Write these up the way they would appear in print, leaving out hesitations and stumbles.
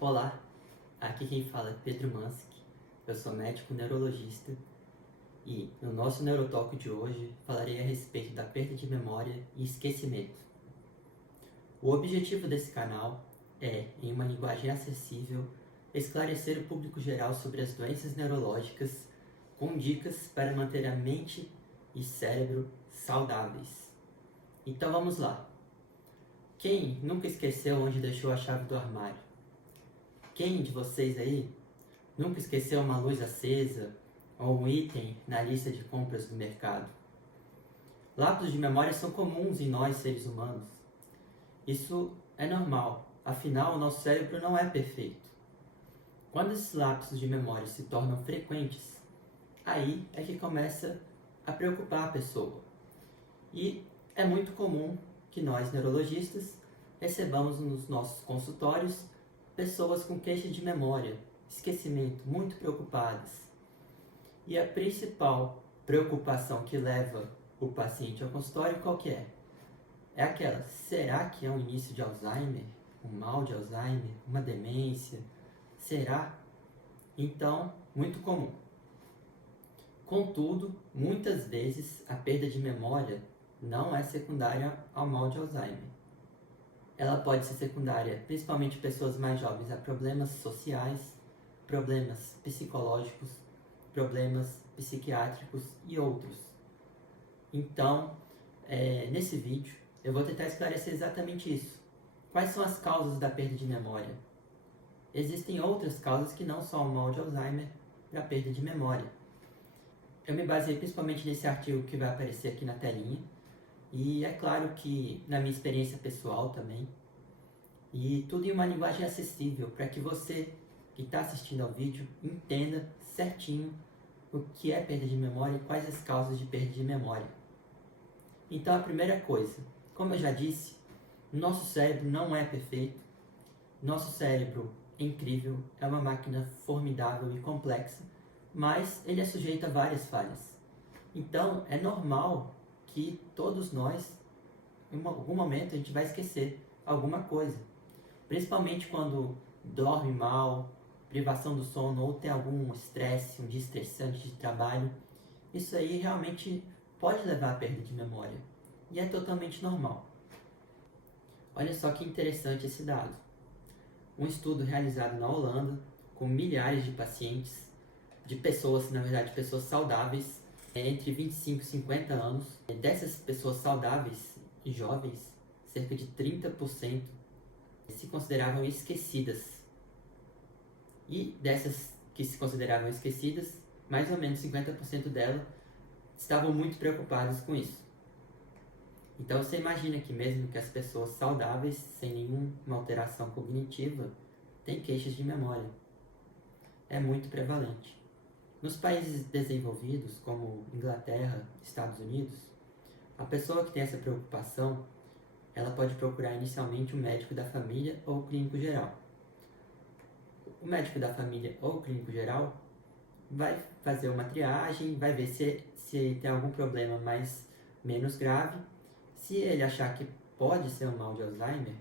Olá, aqui quem fala é Pedro Mansky, eu sou médico neurologista e no nosso Neurotalk de hoje falarei a respeito da perda de memória e esquecimento. O objetivo desse canal é, em uma linguagem acessível, esclarecer o público geral sobre as doenças neurológicas com dicas para manter a mente e cérebro saudáveis. Então vamos lá. Quem nunca esqueceu onde deixou a chave do armário? Quem de vocês aí nunca esqueceu uma luz acesa ou um item na lista de compras do mercado? Lapsos de memória são comuns em nós, seres humanos. Isso é normal, afinal, o nosso cérebro não é perfeito. Quando esses lapsos de memória se tornam frequentes, aí é que começa a preocupar a pessoa. E é muito comum que nós, neurologistas, recebamos nos nossos consultórios pessoas com queixa de memória, esquecimento, muito preocupadas. E a principal preocupação que leva o paciente ao consultório qual que é? É aquela, será que é um início de Alzheimer? Um mal de Alzheimer? Uma demência? Será? Então, muito comum. Contudo, muitas vezes a perda de memória não é secundária ao mal de Alzheimer. Ela pode ser secundária, principalmente em pessoas mais jovens, a problemas sociais, problemas psicológicos, problemas psiquiátricos e outros. Então, nesse vídeo, eu vou tentar esclarecer exatamente isso. Quais são as causas da perda de memória? Existem outras causas que não são o mal de Alzheimer para a perda de memória. Eu me baseei principalmente nesse artigo que vai aparecer aqui na telinha. E é claro que na minha experiência pessoal também, e tudo em uma linguagem acessível para que você que está assistindo ao vídeo entenda certinho o que é perda de memória e quais as causas de perda de memória. Então a primeira coisa, como eu já disse, nosso cérebro não é perfeito, nosso cérebro é incrível, é uma máquina formidável e complexa, mas ele é sujeito a várias falhas. Então é normal que todos nós, em algum momento, a gente vai esquecer alguma coisa. Principalmente quando dorme mal, privação do sono ou tem algum estresse, um dia estressante de trabalho. Isso aí realmente pode levar à perda de memória. E é totalmente normal. Olha só que interessante esse dado. Um estudo realizado na Holanda, com milhares de pacientes, de pessoas, na verdade, pessoas saudáveis, entre 25 e 50 anos. Dessas pessoas saudáveis e jovens, cerca de 30% se consideravam esquecidas. E dessas que se consideravam esquecidas, mais ou menos 50% delas estavam muito preocupadas com isso. Então você imagina que mesmo que as pessoas saudáveis, sem nenhuma alteração cognitiva, têm queixas de memória. É muito prevalente. Nos países desenvolvidos, como Inglaterra, Estados Unidos, a pessoa que tem essa preocupação, ela pode procurar inicialmente um médico da família ou o clínico geral. O médico da família ou o clínico geral vai fazer uma triagem, vai ver se tem algum problema menos grave. Se ele achar que pode ser um mal de Alzheimer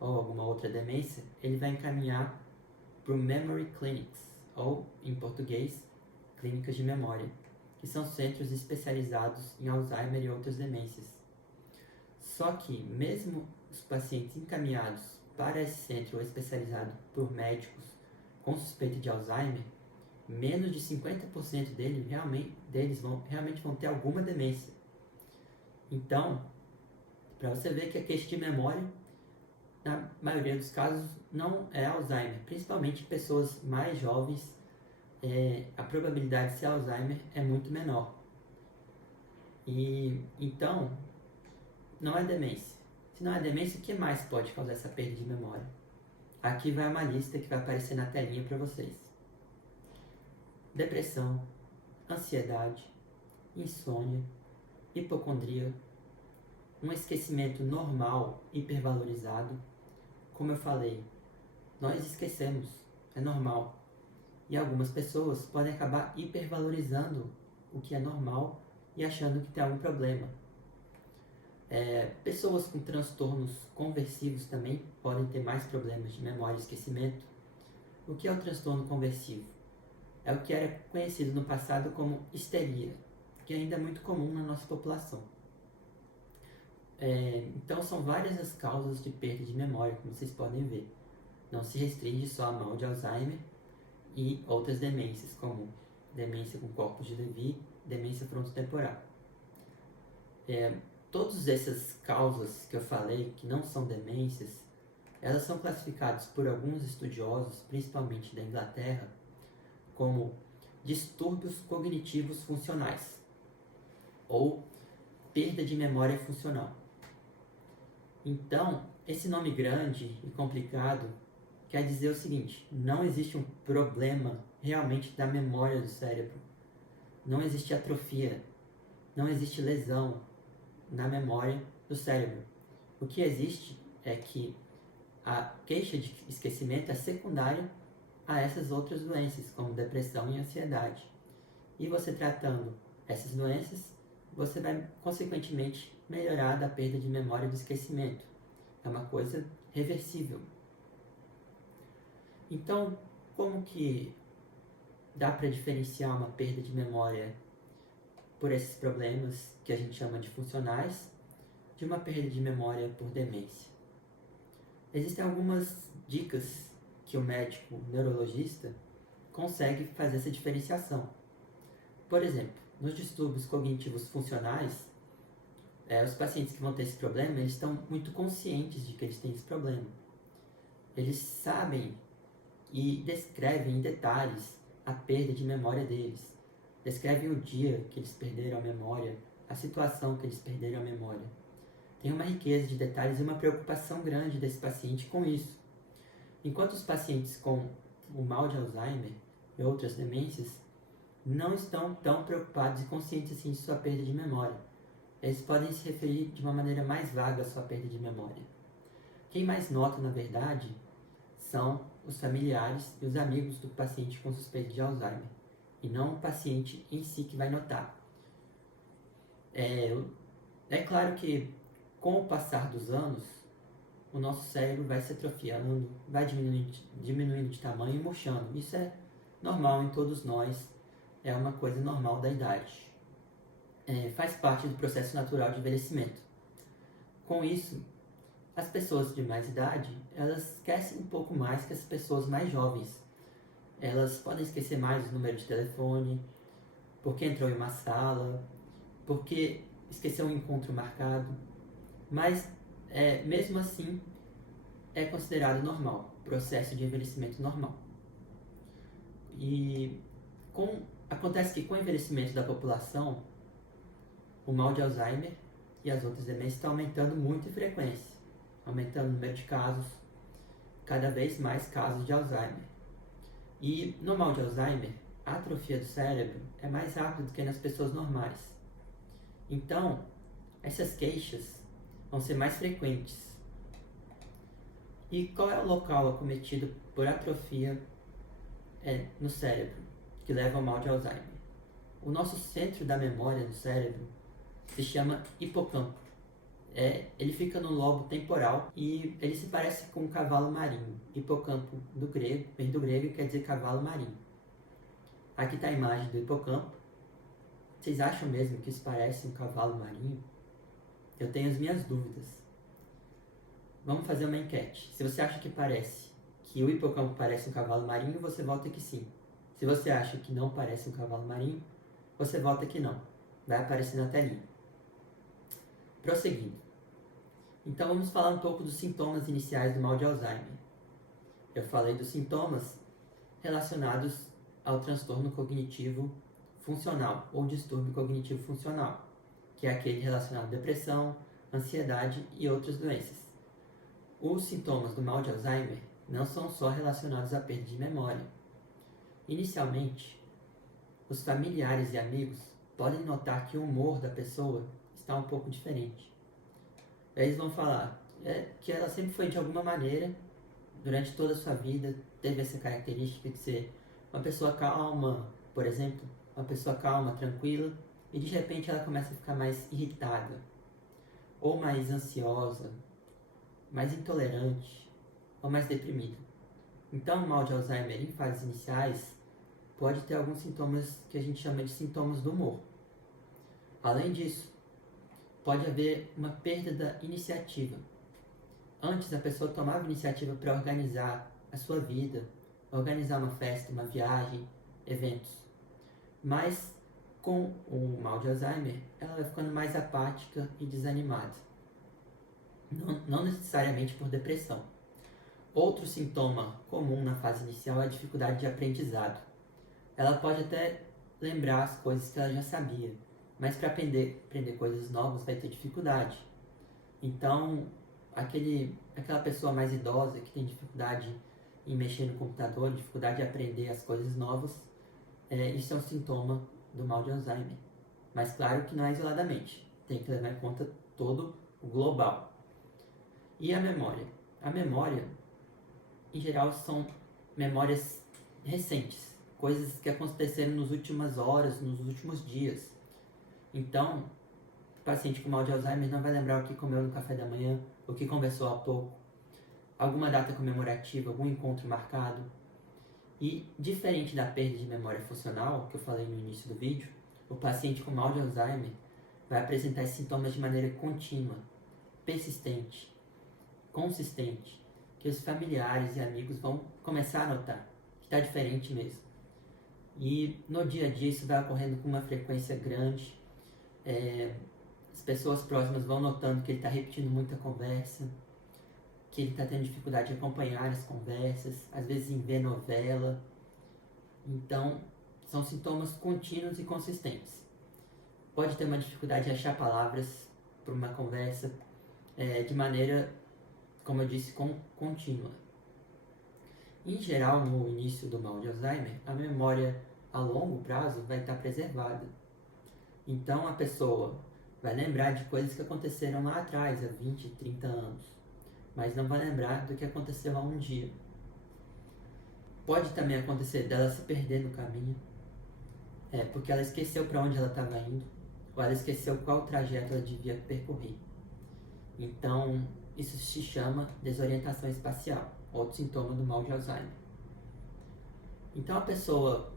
ou alguma outra demência, ele vai encaminhar para o Memory Clinics, ou em português, clínicas de memória, que são centros especializados em Alzheimer e outras demências. Só que, mesmo os pacientes encaminhados para esse centro especializado por médicos com suspeita de Alzheimer, menos de 50% deles realmente vão ter alguma demência. Então, para você ver que a queixa de memória, na maioria dos casos, não é Alzheimer, principalmente em pessoas mais jovens, a probabilidade de ser Alzheimer é muito menor. E então, não é demência. Se não é demência, o que mais pode causar essa perda de memória? Aqui vai uma lista que vai aparecer na telinha para vocês. Depressão, ansiedade, insônia, hipocondria, um esquecimento normal, hipervalorizado. Como eu falei, nós esquecemos, é normal. E algumas pessoas podem acabar hipervalorizando o que é normal e achando que tem algum problema. Pessoas com transtornos conversivos também podem ter mais problemas de memória e esquecimento. O que é o transtorno conversivo? É o que era conhecido no passado como histeria, que ainda é muito comum na nossa população. Então são várias as causas de perda de memória, como vocês podem ver. Não se restringe só a mal de Alzheimer e outras demências, como demência com corpus de Levy, demência frontotemporal. Todas essas causas que eu falei, que não são demências, elas são classificadas por alguns estudiosos, principalmente da Inglaterra, como distúrbios cognitivos funcionais, ou perda de memória funcional. Então, esse nome grande e complicado quer dizer o seguinte: não existe um problema realmente da memória do cérebro, não existe atrofia, não existe lesão na memória do cérebro. O que existe é que a queixa de esquecimento é secundária a essas outras doenças, como depressão e ansiedade. E você tratando essas doenças, você vai, consequentemente, melhorar da perda de memória e do esquecimento. É uma coisa reversível. Então, como que dá para diferenciar uma perda de memória por esses problemas que a gente chama de funcionais de uma perda de memória por demência? Existem algumas dicas que o médico neurologista consegue fazer essa diferenciação. Por exemplo, nos distúrbios cognitivos funcionais, os pacientes que vão ter esse problema, eles estão muito conscientes de que eles têm esse problema. Eles sabem e descrevem em detalhes a perda de memória deles. Descrevem o dia que eles perderam a memória, a situação que eles perderam a memória. Tem uma riqueza de detalhes e uma preocupação grande desse paciente com isso. Enquanto os pacientes com o mal de Alzheimer e outras demências não estão tão preocupados e conscientes assim de sua perda de memória. Eles podem se referir de uma maneira mais vaga à sua perda de memória. Quem mais nota, na verdade, são os familiares e os amigos do paciente com suspeita de Alzheimer, e não o paciente em si que vai notar. É claro que, com o passar dos anos, o nosso cérebro vai se atrofiando, vai diminuindo de tamanho e murchando. Isso é normal em todos nós, é uma coisa normal da idade. Faz parte do processo natural de envelhecimento. Com isso, as pessoas de mais idade, elas esquecem um pouco mais que as pessoas mais jovens. Elas podem esquecer mais o número de telefone, porque entrou em uma sala, porque esqueceu um encontro marcado. Mas, mesmo assim, é considerado normal, processo de envelhecimento normal. E acontece que com o envelhecimento da população, o mal de Alzheimer e as outras demências estão aumentando muito em frequência, aumentando o número de casos, cada vez mais casos de Alzheimer. E no mal de Alzheimer, a atrofia do cérebro é mais rápida do que nas pessoas normais. Então, essas queixas vão ser mais frequentes. E qual é o local acometido por atrofia no cérebro que leva ao mal de Alzheimer? O nosso centro da memória no cérebro se chama hipocampo. Ele fica no lobo temporal e ele se parece com um cavalo marinho. Hipocampo vem do grego e quer dizer cavalo marinho. Aqui está a imagem do hipocampo. Vocês acham mesmo que isso parece um cavalo marinho? Eu tenho as minhas dúvidas. Vamos fazer uma enquete. Se você acha que o hipocampo parece um cavalo marinho, você vota que sim. Se você acha que não parece um cavalo marinho, você vota que não. Vai aparecer na telinha. Prosseguindo. Então vamos falar um pouco dos sintomas iniciais do mal de Alzheimer. Eu falei dos sintomas relacionados ao transtorno cognitivo funcional ou distúrbio cognitivo funcional, que é aquele relacionado à depressão, ansiedade e outras doenças. Os sintomas do mal de Alzheimer não são só relacionados à perda de memória. Inicialmente, os familiares e amigos podem notar que o humor da pessoa está um pouco diferente. Eles vão falar que ela sempre foi de alguma maneira, durante toda a sua vida, teve essa característica de ser uma pessoa calma, por exemplo, uma pessoa calma, tranquila, e de repente ela começa a ficar mais irritada, ou mais ansiosa, mais intolerante, ou mais deprimida. Então, o mal de Alzheimer em fases iniciais pode ter alguns sintomas que a gente chama de sintomas do humor. Além disso, pode haver uma perda da iniciativa. Antes, a pessoa tomava iniciativa para organizar a sua vida, organizar uma festa, uma viagem, eventos. Mas, com o mal de Alzheimer, ela vai ficando mais apática e desanimada. Não necessariamente por depressão. Outro sintoma comum na fase inicial é a dificuldade de aprendizado. Ela pode até lembrar as coisas que ela já sabia, mas para aprender coisas novas vai ter dificuldade. Então, aquela pessoa mais idosa que tem dificuldade em mexer no computador, dificuldade de aprender as coisas novas, isso é um sintoma do mal de Alzheimer. Mas claro que não é isoladamente, tem que levar em conta todo o global. E a memória? A memória, em geral, são memórias recentes, coisas que aconteceram nas últimas horas, nos últimos dias. Então, o paciente com mal de Alzheimer não vai lembrar o que comeu no café da manhã, o que conversou há pouco, alguma data comemorativa, algum encontro marcado. E, diferente da perda de memória funcional, que eu falei no início do vídeo, o paciente com mal de Alzheimer vai apresentar esses sintomas de maneira contínua, persistente, consistente, que os familiares e amigos vão começar a notar que está diferente mesmo. E no dia a dia isso vai ocorrendo com uma frequência grande. As pessoas próximas vão notando que ele está repetindo muita conversa, que ele está tendo dificuldade de acompanhar as conversas, às vezes em ver novela. Então, são sintomas contínuos e consistentes. Pode ter uma dificuldade de achar palavras para uma conversa de maneira, como eu disse, contínua. Em geral, no início do mal de Alzheimer, a memória a longo prazo vai estar preservada. Então, a pessoa vai lembrar de coisas que aconteceram lá atrás, há 20, 30 anos, mas não vai lembrar do que aconteceu há um dia. Pode também acontecer dela se perder no caminho, porque ela esqueceu para onde ela estava indo, ou ela esqueceu qual trajeto ela devia percorrer. Então, isso se chama desorientação espacial, outro sintoma do mal de Alzheimer. Então, a pessoa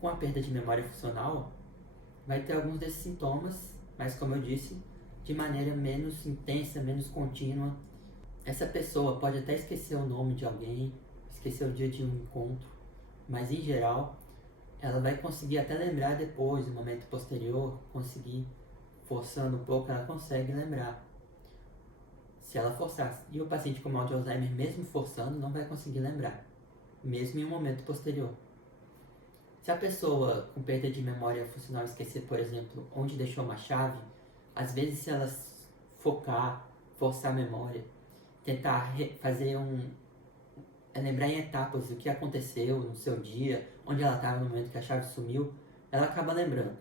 com a perda de memória funcional vai ter alguns desses sintomas, mas como eu disse, de maneira menos intensa, menos contínua. Essa pessoa pode até esquecer o nome de alguém, esquecer o dia de um encontro, mas em geral ela vai conseguir até lembrar depois, no momento posterior, conseguir, forçando um pouco, ela consegue lembrar, se ela forçar. E o paciente com mal de Alzheimer, mesmo forçando, não vai conseguir lembrar, mesmo em um momento posterior. Se a pessoa com perda de memória funcional esquecer, por exemplo, onde deixou uma chave, às vezes se ela focar, forçar a memória, tentar lembrar em etapas o que aconteceu no seu dia, onde ela estava no momento que a chave sumiu, ela acaba lembrando.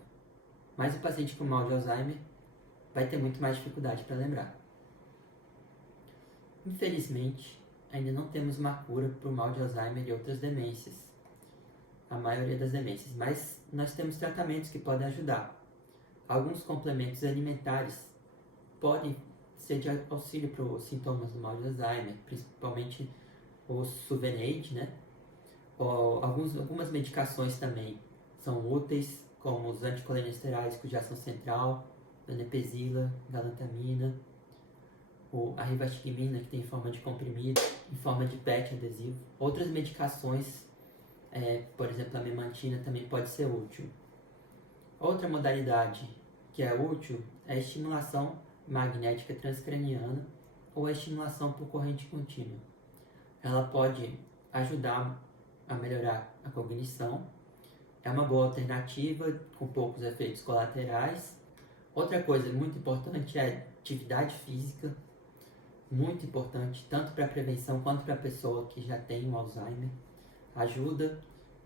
Mas o paciente com mal de Alzheimer vai ter muito mais dificuldade para lembrar. Infelizmente, ainda não temos uma cura para o mal de Alzheimer e outras demências, a maioria das demências, mas nós temos tratamentos que podem ajudar. Alguns complementos alimentares podem ser de auxílio para os sintomas do mal de Alzheimer, principalmente o Suvenade, né? Ou algumas medicações também são úteis, como os anticolinesterais de ação central, donepezila, galantamina, a rivastigmina, que tem em forma de comprimido, em forma de PET adesivo. Outras medicações, por exemplo, a memantina também pode ser útil. Outra modalidade que é útil é a estimulação magnética transcraniana ou a estimulação por corrente contínua. Ela pode ajudar a melhorar a cognição, é uma boa alternativa com poucos efeitos colaterais. Outra coisa muito importante é atividade física, muito importante, tanto para a prevenção quanto para a pessoa que já tem o Alzheimer. Ajuda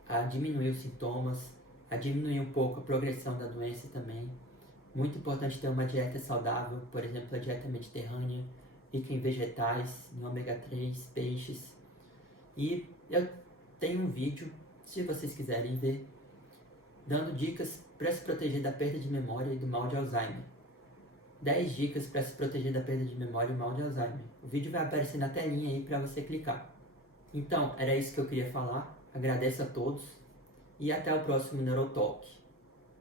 a diminuir os sintomas, a diminuir um pouco a progressão da doença também. Muito importante ter uma dieta saudável, por exemplo, a dieta mediterrânea, rica em vegetais, em ômega 3, peixes. E eu tenho um vídeo, se vocês quiserem ver, dando dicas para se proteger da perda de memória e do mal de Alzheimer. 10 dicas para se proteger da perda de memória e mal de Alzheimer. O vídeo vai aparecer na telinha aí para você clicar. Então, era isso que eu queria falar. Agradeço a todos e até o próximo Neurotalk.